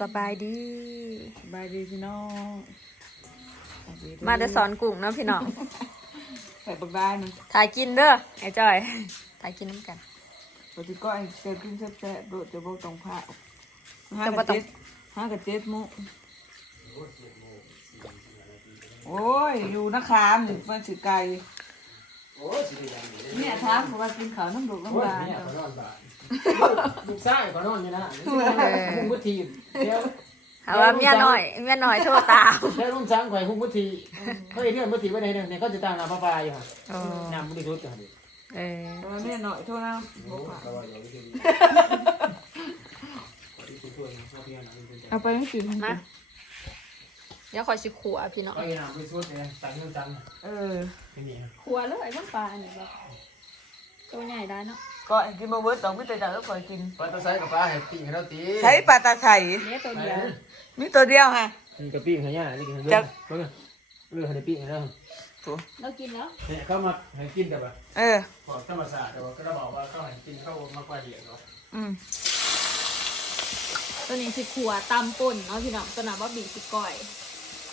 สบายดีสบายดีพี่น้องสบยเมาแต่สอนกุ้งเนาะพี่น้องใส่บักได้นะถ่ายกินเด้อไอ้จอยถ่ายกินน้ำกันปฏิก็ไอ้เกิดขึ้นแซ่บๆโดดจะบอกตรงผ้าห้าจะบ่กับต้องเจ็ดห้ากับเจ็ดโมงโอ้ย อยู่นะครับหนึ่งมันสิไก่ โอ้ยสิได้ยังดีเนี่ยท้ามเขาว่ากินข้าวน้ำดุกโอ้น้ำยลายเนี่ยขอนอนบ้านลูกชายขอนอนอยู่นะหุ้มมุทีเดี๋ยว หาว่าเมียน้อยเมียน้อยโทรตามเดี๋ยวลุงช้างข่อยหุ้มมุทีเขาเรียกมุทีไว้ในเนี่ยเขาจะตั้งน้ำประปาอยู่ค่ะโอ้น้ำมุทีรุดอยู่ค่ะดิเออแต่ว่าเนี่ยหน่อยโทษนะบอกว่าเขาว่าอย่างนี้ดีช่วยนะช่วยเพียงนะเป็นใจเอาไปไม่กินมา เดี๋ยวคอยสิขัวพี่น้องก็ยังน้ำไปสุดเลยตั้งเงินจังเออที่นี่ขัวเลยมันปลาเนี่ยแบบตัวใหญ่ได้เนาะก็ไอ้กินมาเวิร์ดต้องไม่แต่จะก็คอยกินปลาตะไซกับปลาแฮปปี้ให้เราตีใช้ปลาตาไฉเนี้ยตัวเดียวมีตัวเดียวฮะนี่กระปี้ให้ย่านี่กินเรื่องเรื่องเรื่องให้ปีให้เราเรากินแล้วเนี่ยเขามาให้กินแต่แบบเออบอกธรรมศาสตร์แต่ว่าก็เราบอกว่าเขาให้กินเข้ามากกว่าเดียวเนาะอืมตัวนี้สิขัวตำป่นเนาะพี่น้องตัวหนาว่าบีสิก่อย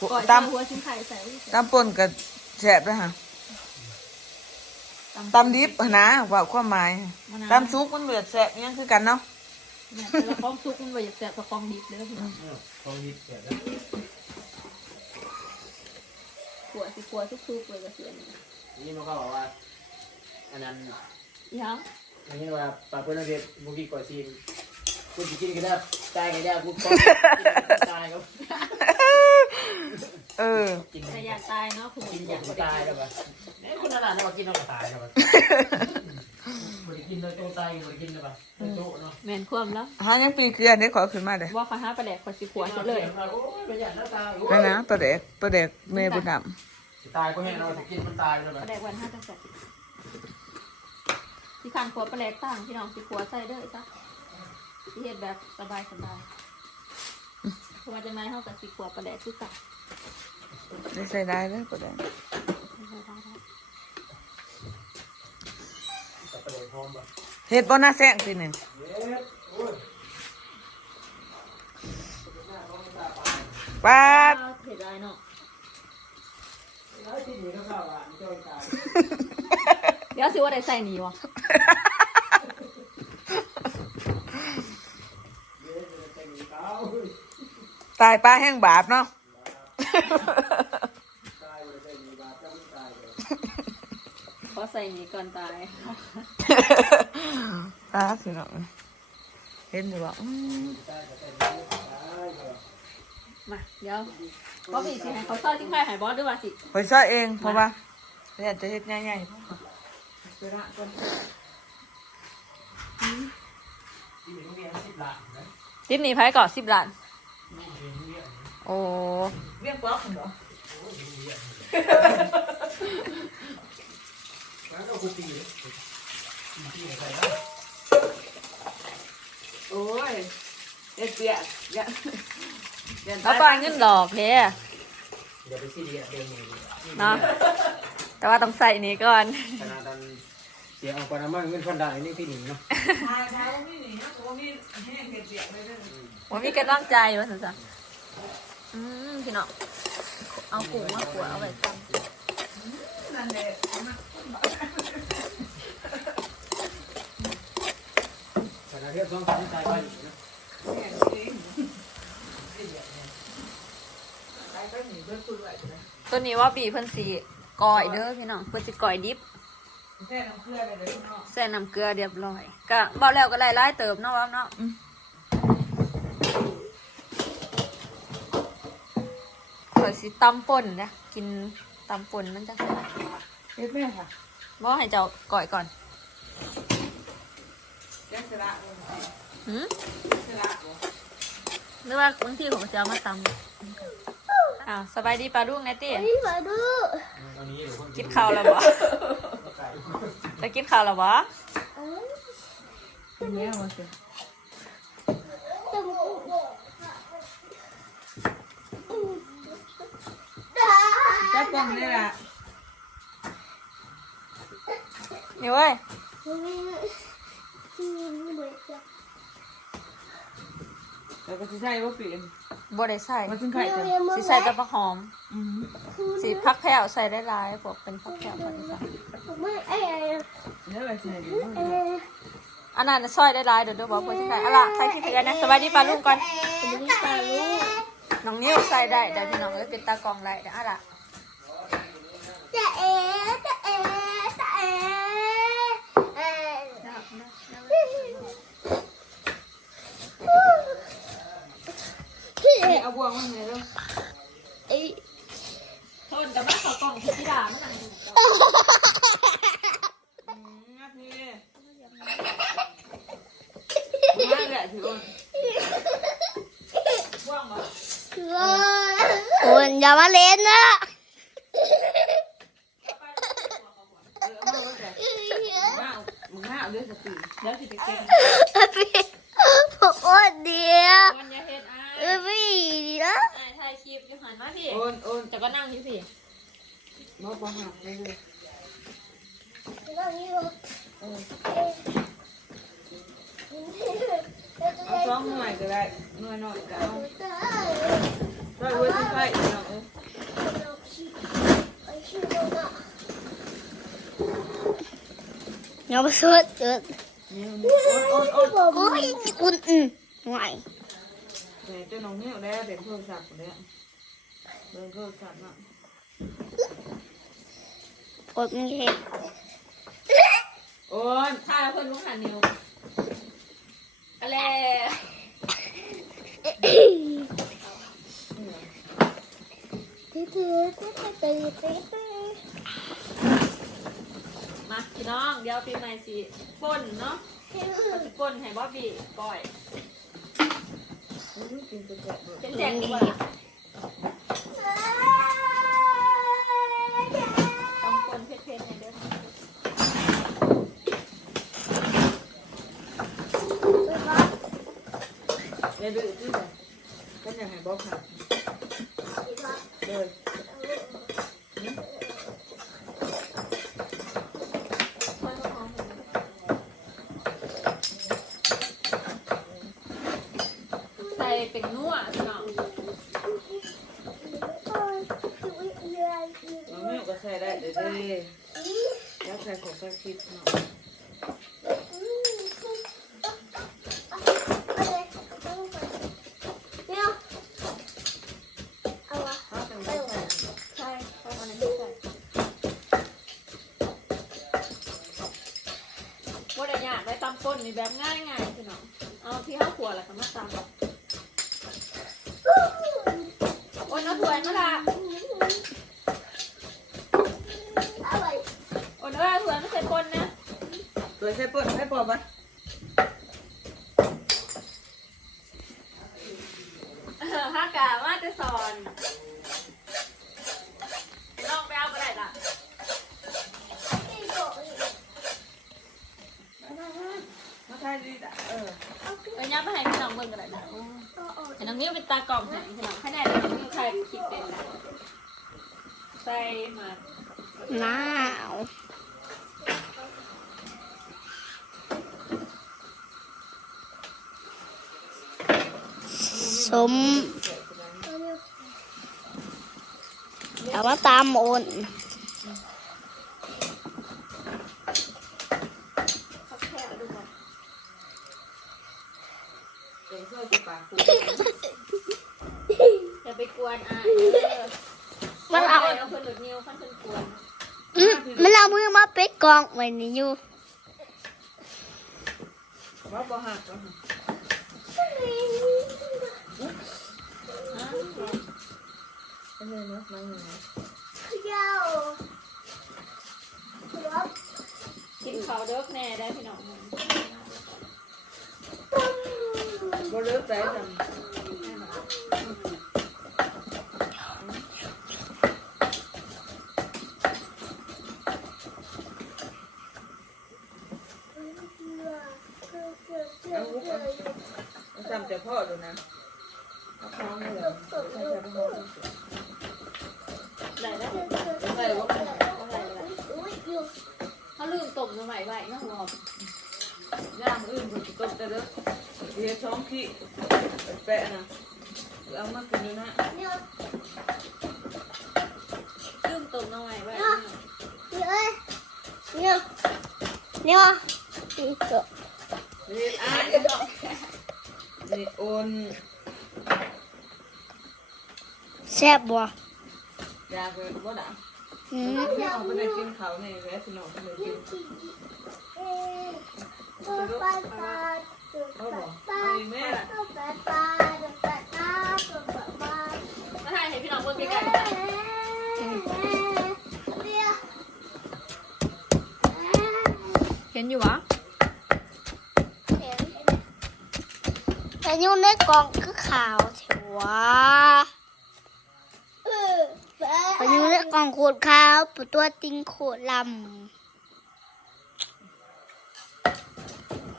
ก่อยตใส่หัวชิ้นไข่ใส่อุ้ยำตำป่นกับแฉบด้วยฮะตำดิบหั่นนะว่าความหมายมะนาวตำซุกมันเลือดแฉบยังคือกันเนาะเนี่ยแต่ละฟองซุกมันบ่อยากแสบกับฟองดิบเลยพี่น้องตรงนี้เสียแล้วขัวสิขัวซุกๆเลยก็เสียนี่นี่มันก็บอกว่าอันนั้นอีหยังอันนี้ว่าปลาเพื่อนเรียนมุกี้ก่อซีนกูจะกินก็ได้ตายก็ได้กูก็ตายครับ เออ กิน แต่อยากตายเนาะคุณกินอยากกูบ่ได้ตายแล้วป่ะเนี่ยคุณนั่นแหละเนี่ยมากินเราก็ตายแล้วป่ะบริกินโดยโตตายบริกินแล้วป่ะโดยโตเนาะแม่นความแล้วหายังปีเกลือนี่ขอขึ้นมาเลยว่าเขาหาปลาแดกเขาสิขัวซะเลยโอ้ยประหยัดหน้าตาโอ้นั่นยนะตัวเด็กตัวเด็กเมย์บุญนตายก็ให้เราจะกินมันตายแล้วปป่ะลาแดกวันห้าจังแสนที่ข้างขัวปลาแดกต่างพี่น้องสิขัวใส่เด้อจ้ะสิเฮ็ดแบบสบายสบายเพราะว่าจะไม่เฮากับสิขัวปลาแดกคือกันำ ได้ใส่ได้เลยตัวเด็กแต่ประเดี๋ยวพร้อมป่ะเฮ็ดบ่หน้าแซงทีหนึ่งเย็ดโอ้ยป้าดเฮ็ดได้เนาะแล้วที่นี่ก็เข้าอะมันจะตายเดี๋ยวสิว่าได้ใส่นี่วะตายป้าแห้งบาปเนาะ ขอใส่นี่ก่อนตายป้าสิเนาะเห็นอยู่ว่าอืมมาเดี๋ยวบอสบีสิให้เขาซอยจิ้งไข่หายบอสด้วยว่าสิข่อยซอยเองเพราะว่าเนี่ยจะเฮ็ดง่ายๆที่นี่เรียนสิบล้านนะคลิปนี้ไพ่ก่อนสิบล้าน นี่เรียนเรียน โอ้เรียกป๊อกเหรอแล้วก็กูตีตีใส่แล้วโอ้ยเอ็ดเปียกอย่าอย่าแล้วปลาเงินดอกเด้เดี๋ยวไปซีดีเดินมือเนาะแต่ว่าต้องใส่นี้ก่อนขนาดนั้นเสียเอาปนามาเงินพันได้นี่ที่หนึ่งเนาะทายทายว่ามีหนีนะว่ามีแห้งเปียกๆเลยเด้อผมมีกำลังใจว่าสันสัน อืมพี่น้องเอากุ้งมาขัวเอาไว้ซ้นั่นแหละขนาดเทียบสองพันตายไปอยู่นะแห้งจริงตายก็หนีเพื่อนคุณไว้เลยำตัวนี้ว่าบีเพิ่นสีก่อยเด้อพี่น้องเพิ่นสิก่อยดิบแค่น้ำเกลือเลยเด้อเนาะใส่น้ำเกลือเรียบร้อยก็บอกแล้วก็ไล่ไล่เติมเนาะว่าเนาะข่อย สิตำป่นนะกินตำป่นมันจะเฮ็ดแม่ค่ะบ่ให้เจ้าก่อยก่อนแจ้งสระบ่หืมสระบ่หรือว่าบางทีผมจะเอามาตำอ้าวสบายดีปลาลูกแนตตี้ตอนนี้เดี๋ยวคนกินข้าวแล้วบ่จะกินข้าวแล้วบ่แม่มาสิ ล้องนี่ล่ะนี่เว้ยแล้วก็สิใส่ว่าเปลี่ยนบ่ได้ใส่มาถึงไข่จ้ะสิใส่แต่ผักหอมสิพักแผ่วใส่ได้หลายพวกเป็นพักแผ่วพอดีจ้ะแล้วไปใส่อันนั้นซอยได้หลายเดี๋ยวเดี๋ยวบอกเพื่อนสิใครอาล่ะใครคิดถึงนะสวัสดีปลาลุงก่อนสวัสดีปลาลุงน้องนิ้วใส่ได้ได้พี่น้องเลยเป็นตากองได้เดี๋ยวอาล่ะ เอาบวงมันเลยลูกทนกับมาขอกล่องที่ที่ด่ามันนั่งอยู่ อืมงัดนี่มาแหละถือว่า ว่างบ่ คุณอย่ามาเล่นนะ เออเอามาไว้แต่มาเอามึงห้าเอาด้วยสติ แล้วสิไปเก็บ โอ้เดียว วันยาเฮ็ดอ้า เออพี่เดียว อ้ายถ่ายคลิปอยู่หันมาพี่ โอ นโอนแต่ก็นั่งอยู่พี่มาปะหักเลยเลยเอาสองหน่วยก็ได้หน่วยหน่อยก็เอาได้ไว้ที่ไข่เนาะเอออย่ามาสวดเกิดนี่โอนโอนโอนโอ้ยคุณอืมไหวแต่เจ้าน้องเนี่ยได้เด็กโทรศัพท์เนี่ยเบอร์โทรศัพท์น่ะกดมีเห็ดโอนถ้าเพิ่นลุงหันนิ้วอะไรมาพี่น้องเดี๋ยวปีใหม่สิป่นเนาะเขาสิป่นให้บ๊อบบี้ก่อยไม่รู้กินจะแจกเลยเป็นแจงดีกว่า เดี๋ยวดูที่ไหนก็ยากให้บอกค่ะเลยค่อยๆหอมๆใส่เป็นนัวพี่น้องน้องเนี่ก็ใส่ได้เดี๋ยเลยแล้วใส่ของสักทิศเนาะาได้ยากได้ตำป่นนี่แบบง่ายๆพี่น้องเอาที่ข้าวขัวแหละค่ะมาตำโอ้ยน้าถวยมาละโอ้ยน้าถวยไม่ใช่ปนนะตัวใส่ปนให้พอปะเออฮักกะมาจะสอนลองไปเอาก็ได้ล่ะ มาทายดีจ้ะเออ ไป ย้ำไปให้พี่น้องเบิ่งก็ได้นะไอ้น้องนิ้วเป็นตากล่องให้พี่น้องคะแนนเลยน้องนิ้วใครคิดเป็นนะใส่มาหนาวสมอย่ามาตามโอน เขาแค่ดูก่อน เดี๋ยวช่วยจิ ปากกูอย่าไปกวนอะเออมันเอาเอาคนหลุดนิ้วขั้นคนกวนอืมมันเอามือมาเป็ดกองไว้นี่อยู่ว่าบ่หักบ่หักอะอันนี้เนาะมันอยู่ไหนกินเขาวเด้อแน่ได้พี่น้อง บ่เลิกใจจังเอาลูกเอาเอาจำแต่พ่อดูนะเอาคล้องเลยเหรอเอาใส่ไปห่อเลยได้แล้วเอาใส่ว่ามันอะไรอะไรเขาลืมต้มน้ำใหม่ไว้นะหัวย่างอื่นกูจะต้มแต่เด้อ เดี๋ยวช้องขี้แปะนะเอามากินดูนะลืมตุ่มน้อยไว้เนี่ยเนี่ยเนี่ยอีกตัวนี่อะนี่โอนแซ่บบ่อยากไปบ่ด่าอืม พี่น้องไม่ได้กินเขาเนี่ยแล้พี่น้องไม่ได้กินเอาบอกเอาอีแม่ล่ะมาถ่ายให้พี่น้องเบิ่งใกล้ๆเห็นอยู่วะแต่อยู่ในกล่องคือขาวเถอะวะ แต่อยู่ในกล่องโคตรขาวปตัวติงโคตรลำ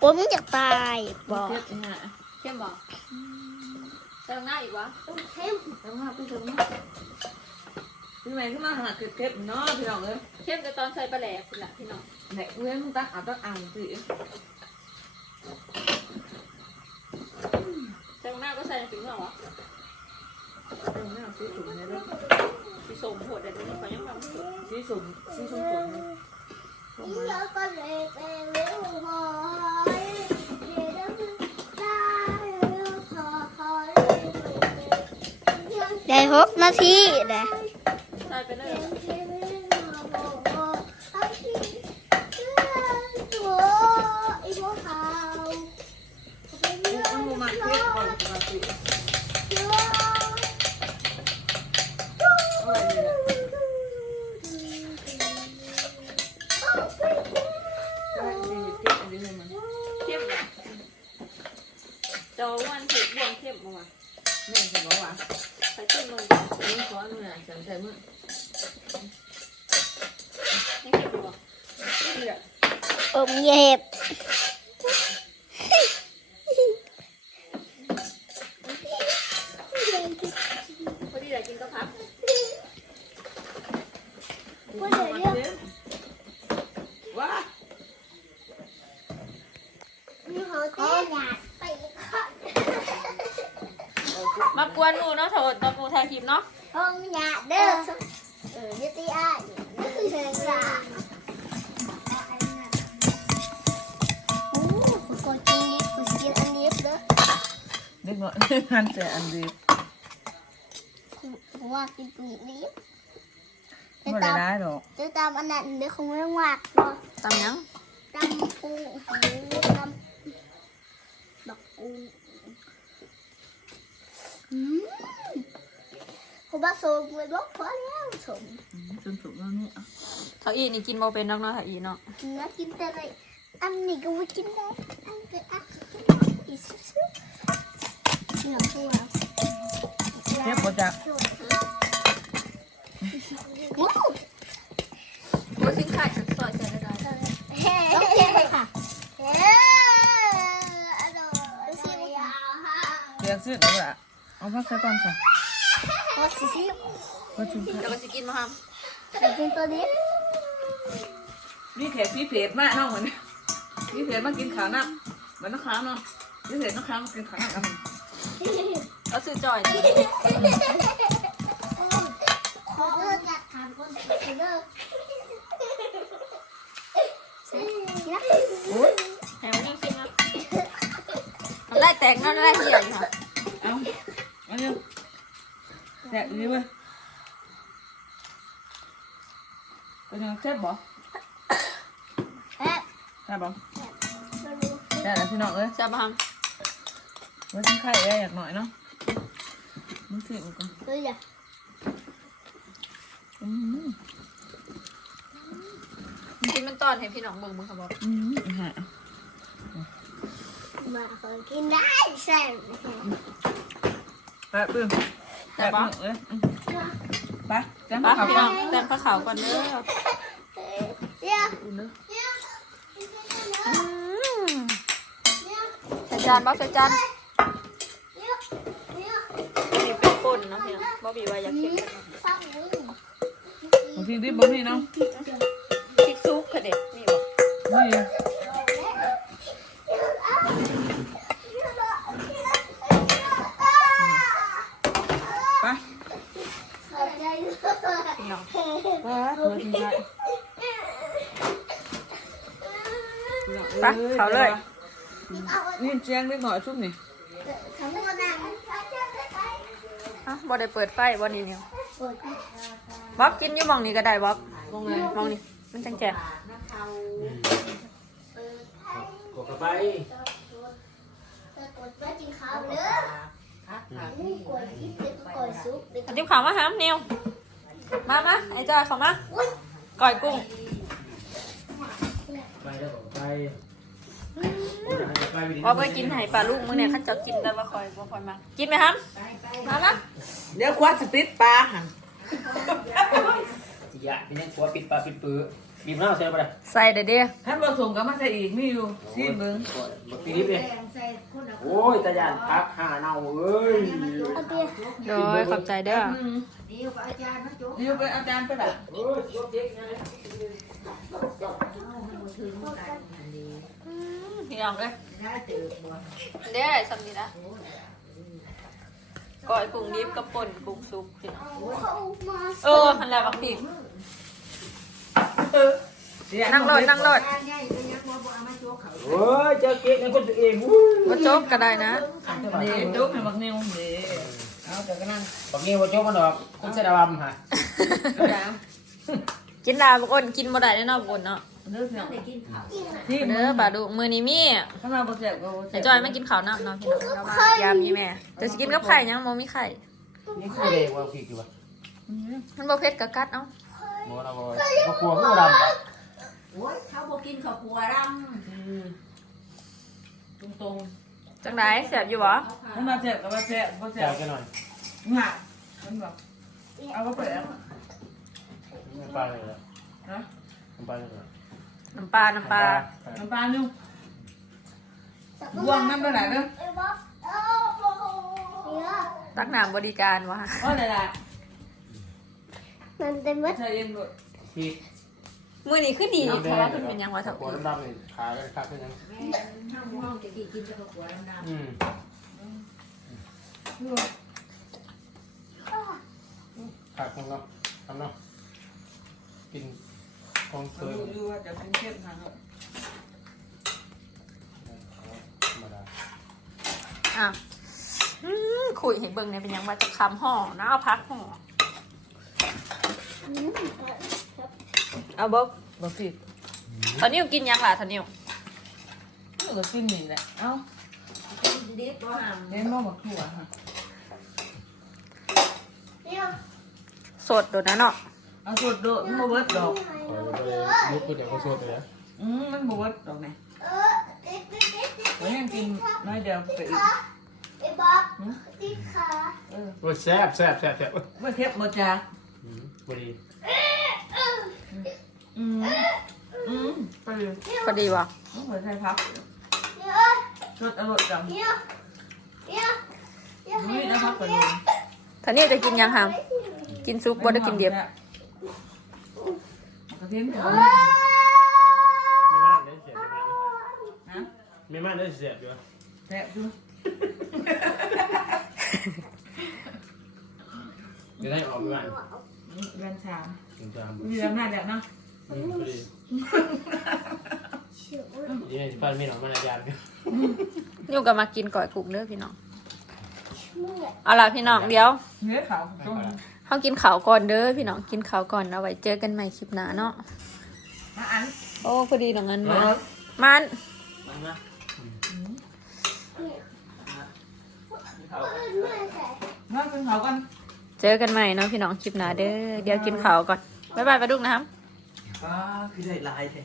ผมงจะตายบ่เทียบนี่ฮะเข้มบ่ใส่ตรงหน้าอีกวะทำมาพี่ทำมาพี่ใหม่ขึ้นมาหาเก็บเก็บเนาะพี่น้องเอ้ยเข้มแต่ตอนใส่ปลาแหลกคุณล่ะพี่น้องไหนเว้ยมึงตั้งเอาตั้งอ่างสิใส่ตรงหน้าก็ใส่ในถุงเหรอวะ เออไม่เอาสีสุ่มเนี่ยด้วยสีส้มโหดเดี๋ยวนี้เขายังทำสุดสีสุ่มสีสุ่มสุ่มเนี่ยได้หกนาทีเลยใส่ไปเลยต้องลงมาเทียบก่อนปกติเอาไว้นี่แหละก็ให้ดีเก็บอันนี้ให้มัน เข้มเลยจอวันถือบวงเข้มมาว่ะ แม่จะบอกว่า ใส่ขึ้นมือ เรื่องขอห น่อยฉันใส่มือยังเข้มอยู่บ่เนี่ยอมเย็บพอดีเลยกินก็พักว้ามากวนหนูเนาะโถตอนหนูถ่ายคลิปเนาะห้องยาเด้อเออยุติอ้ายเชิญจ้าโอ้คนกินลิฟต์คนกินอันลิฟต์เด้อเด็กน้อยหันใส่อันดีผมว่ากินตรงลิฟต์ไม่ได้ได้หรอกจะตามอันนั้นเดี๋ยวคงไม่ว่าเนาะตำยังตำปูหูตำ ดอกปูผมว่าสมเลยบอกพอแล้วสมจนสุกแล้วนี่เท่าอีนี่กินบ่เป็นน้อกเนาะเท่าอีเนาะนะกินแต่ไรอันนี้ก็ไม่กินได้อันก็อันอีกซื้อเนื้อตัวเทียบก็จะโอ้โอ้ยสิ้นขาดสอดใส่ได้ได้ต้องเทียบเลยค่ะเฮ้ออร่อยสิบยวค่ะเรียกซื้อแล้วละเอาพักใส่ก่อนสิ โอ้สิสิก็ชิมเดี๋ยวก็สิกินมาทแต่กินตัวนี้นี่แขกพี่เพจมากน้องเหมือนพี่เพจมากินข้าวน้ำมันต้องค้างเนาะพี่เพจต้องค้างมากินข้าวน้ำกันำก็ซื้อจอยนะขอเลิกจากทานคนเลิกเสร็จนะโอ้ยแถวนี้กินนะน้ำได้แตกน้ำได้เหี่ยวอยู่ค่ะเอาเอาเร็ว แดดดีเว้ยเป็นยังเจ็บบ่แอ๊ะใช่บ่แดดแล้วพี่น้องเอ้ยจะมาทไว้กินไข่ได้อยากหน่อยเนาะมึงสิมึงก่อนตัวใหญ่อืมำกินมันตอนให้พี่น้องเบิ่งมึงเขาบอกอืมอีห่ามาขอกินได้แซ่บแป๊บนึง แต่ปะเอ้ยอืมไปแจ้งป้าข่าวพี่ก่น้ออนงเต็มผ้าขาวก่อนเด้อเดี๋ยวอุ่นเด้ออืมใส่จานบ่ใส่จานนี่เป็นป่นเนาะพี่น้องบ่บีว่าอยากกินกันเนาะสั่งมือบางทีดิบางทีเนาะพริกซุปค่ะเด็กนี่บอกนี่เกินได้ไปเขาเลยนี่เจียงเล็กหน่อยชุบนี่ทำก็นั่งอะบ่ได้เปิดไฟบ่นี่เนี่ยเปิดบ๊อบกินอยู่หมองนี้ก็ได้บ๊อบมองเลยมองนี่มันจังแจ่มกดเข้าไปกดว่ากินข้าวเด้อนี่กดที่เป็นกดซุปเด็กอันที่ขาวมาหามนิว มามาไอ้จอยเขามาอุ้ยก่อยกุ้ง ไปแล้วก็ไปไปไปบ๊อบไปกินไห่ปลาลูกมื้อเนี่ยข้าเจ้ากินกันว่าคอยบ่คอยมา กินไหมครับมาละเดี๋ยวคว้าสติดปลาหันสิยะนี่ยังกลัวปิดปลาปิดปื้อ บีบน้ำใส่ไปเลยใส่เด้อเด้อท่านผสมกับมาใส่อีกมีอยู่ซีเบิ้งบักปีนิดเลยโอ้ยตะยานพักหาเน่าเอ้ยเอาเบียร์โดยขอบใจเด้อเดี๋ยวไปอาจารย์ไปละเอ้ยยกเด็กนะพี่น้องเอ้ยเด้อสำนีนะก่อยกุ้งดิบกับป่นกุ้งซุปพี่น้องเข้ามาเออหันแล้วบักผิด นั่งรถนั่งรถโอ้ยเจอเก๊กในคนตัวเองวู้มาโจ๊กก็ได้นะนี่จุ๊บให้บักนิ้วนี่เอาเดี๋ยวก็นั่งบักนี้ว่าโจ๊กมันดอกคุณเสดาวำฮะกระดามกินดาบกอนกินบ่ได้แน่นอนบนเนาะเด้อเสียงกินอะที่เด้อปลาดุมือนี้มีถ้ามาบ่แซ่บก็บ่ไอ้แซ่บจอยไม่กินข้าวน้ำเนาะพี่น้องเรามายามนี้แม่จะสิกินกับไข่ยังโมมีไข่นี่คือเด็กว่าพี่คือว่ามันบ่เผ็ดกะกัดเอ้า โมเราบ่บ่กลัวคือดำโอ้ยเขาบอกกินข้าวผัวดตรงจังไดแซ่บอยู่บ่ๆถ้ามาแซ่บก็บ่แซ่บบ่แซ่แจบกกันหน่อยงะมันบอกเอาก็เปิดแล้วน้ำปลาเลยเหรอฮะน้ำปลาเลยเหรอน้ำปลา น้ำปลา น้ำปลานึ่งบวงน้ำไปไหนเด้อไอ้บ๊อบเออโอ้โหเนี่ยตักน้ำบริการว่ะอ๋อได้ละ นั่นเต็มเม็ดใส่เองด้วยพี่มือนี้คือดีเพราะว่าเพิ่นเป็นหยังวะเถอะหัวดำๆนี่ขาก็ขาขึ้นยังำแม่ห้ามห้องจะกินกินแต่ข้าวผัวดำอืมขาขึ้นเนาะทำเนาะกินของเคเรายดูดูว่าจะเป็นเข้มทางธรรมดาอะอืมคุยให้เบิ่งเนี่ยเป็นหยังว่าจะคำห่อนะเอาพักห่อ อืมเอาบ่บ่ผิดตอนนี้กินยังล่ะตอนนี้นี่ก็กินนี่แหละเอ้ากินดิบก็ห้ามเน้นบ่หมกถั่วฮะเนี่ยสดโดดนะเนาะเอาสดโดดมันบ่เบิดดอกคอยก็เลยลุกขึ้นเดี๋ยวก็สวดเลยนะอืมมันบ่เบิดดอกไหนเออติดติดติดติดไว้ยังกินน้อยเดียวไปอีกไอ้บ๊อบติดขาเออโอ้ยแซ่บแซ่บแซ่บแซ่บบ่เทียบบ่จ้าอืม พอดีอืมอืมไปเลยพอดีว่ะต้องเปิดใส่พักเนี่ยสดอร่อยจังเนี่ยเนี่ยเนี่ยนี่นะพักไปเลยตอนนี้จะกินยังหามกินซุปบ่ได้กินเดียบกระเทียมเถอะไม่มากเลยเสียบนะไม่มากเลยเสียบอยู่แซ่บดูจะได้ออกไม่มาก เรียนชามถึงจะมีอำนาจแล้วเนาะพอดีนี่จะพันไม่หนอมันอาจารย์อยู่กับมากินก่อยกุ้งเด้อพี่น้อง เอาล่ะพี่น้องเดี๋ยวเนื้อขาวตรงเขากินข้าวก่อนเด้อพี่น้องกินข้าวก่อนเอาไว้เจอกันใหม่คลิปหน้าเนาะ มาอันโอ้พอดีน้องเงินมา มันมันนะมาเป็นเขากัน เจอกันใหม่เนาะพี่น้องคลิปหน้าเด้อเดี๋ยวกินข้าวก่อนบ๊ายบายปลาดุกนะครับ ก็คือได้ลายแท้